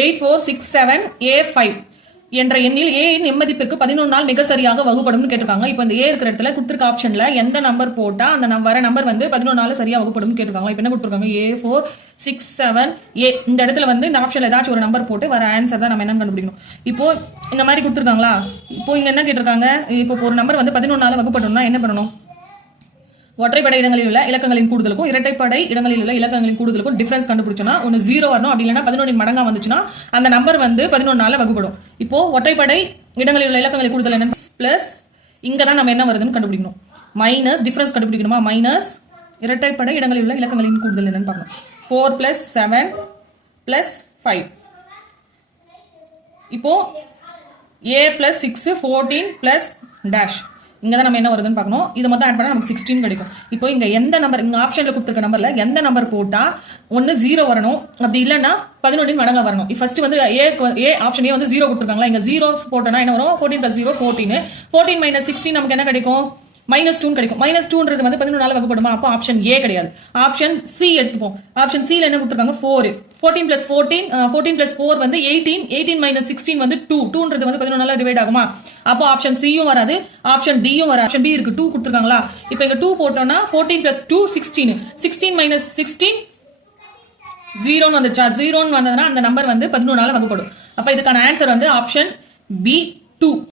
Eight four six seven A five என்ற எண்ணில் ஏ இன் எம்மதிப்பிற்கு பதினொன்று மிக சரியாக வகுப்படும்னு கேட்டிருக்காங்க. இப்போ இந்த ஏ இருக்கிற இடத்துல கொடுத்துருக்க ஆப்ஷன்ல எந்த நம்பர் போட்டா அந்த நம் வர நம்பர் வந்து பதினொன்று நாள் சரியா வகுப்படும் கேட்டிருக்காங்க இப்போ என்ன கொடுத்துருக்காங்க? A four six seven A இந்த இடத்துல வந்து இந்த ஆப்ஷன்ல ஏதாச்சும் ஒரு நம்பர் போட்டு வர ஆன்சர் தான் நம்ம என்ன கண்டுபிடிக்கணும். இப்போ இந்த மாதிரி கொடுத்துருக்காங்களா? இப்போ இங்க என்ன கேட்டிருக்காங்க? இப்போ ஒரு நம்பர் வந்து பதினொன்று நாள் வகுப்படணும்னா என்ன பண்ணணும்? ஒற்றைப்படை இடங்களில் உள்ள இலக்கங்களின் கூடுதலுக்கும் இரட்டைப்படை இடங்களில் உள்ள இலக்கங்களின் கூடுதலுக்கும் டிஃபரன்ஸ் கண்டுபிடிச்சோம்னா ஒன்று ஜீரோ வரணும். அப்படி இல்லைன்னா பதினொன்றின் மடங்கா வந்துச்சுன்னா அந்த நம்பர் வந்து பதினொன்னால வகுப்படும் இப்போ ஒற்றைப்படை இடங்களில் உள்ள இலக்கங்களின் கூடுதல் என்ன பிளஸ் இங்க தான் நம்ம என்ன வருதுன்னு கண்டுபிடிக்கணும். Minus difference கண்டுபிடிக்கணுமா? மைனஸ் இரட்டைப்படை இடங்களில் உள்ள இலக்கங்களின் கூடுதல் என்னன்னு பார்க்கணும். Four plus seven plus five இப்போ A plus six fourteen plus dash இங்க தான் நம்ம என்ன வருதுன்னு பார்க்கணும். இது மட்டும் ஆட் பண்ணா நமக்கு சிக்ஸ்டீன் கிடைக்கும். இப்போ இங்க எந்த நம்பர் இங்க ஆப்ஷன்ல கொடுத்துருக்க நம்பர்ல எந்த நம்பர் போட்டா ஒன்னு ஜீரோ வரணும். அப்படி இல்லைன்னா பதினொன்றின் மடங்காக வரணும். ஃபர்ஸ்ட் வந்து ஏ ஏ ஆப்ஷன் ஏ வந்து ஜீரோ கொடுத்துருக்காங்களா? இங்க ஜீரோ போட்டோம்னா என்ன வரும்? Fourteen plus zero fourteen fourteen minus sixteen நமக்கு என்ன கிடைக்கும்? மைனஸ் டூ கிடைக்கும். மைனஸ் டூன்றது வந்து பதினொன்று வகுப்படுமா அப்போ ஆப்ஷன் ஏ கிடையாது. ஆப்ஷன் சி எடுத்துப்போம். ஆப்ஷன் சில என்ன கொடுத்துருக்காங்க? Four fourteen plus fourteen fourteen plus four வந்து எயிட்டீன் எயிட்டீன் மைனஸ் சிக்ஸ்டீன் வந்து டூ டூன்றது வந்து பதினொன்று டிவைட் ஆகுமா? அப்போ ஆப்ஷன் சியும் வராது. ஆப்ஷன் டியும் வராது. ஆப்ஷன் பி இருக்கு. டூ கொடுத்துருக்காங்களா? இப்போ இங்க டூ போட்டோம்னா fourteen plus two sixteen sixteen minus sixteen ஜீரோன்னு வந்துச்சா? ஜீரோன்னு வந்ததுன்னா அந்த நம்பர் வந்து பதினொன்றால் வகுப்படும். அப்போ இதுக்கான ஆன்சர் வந்து ஆப்ஷன் பி டூ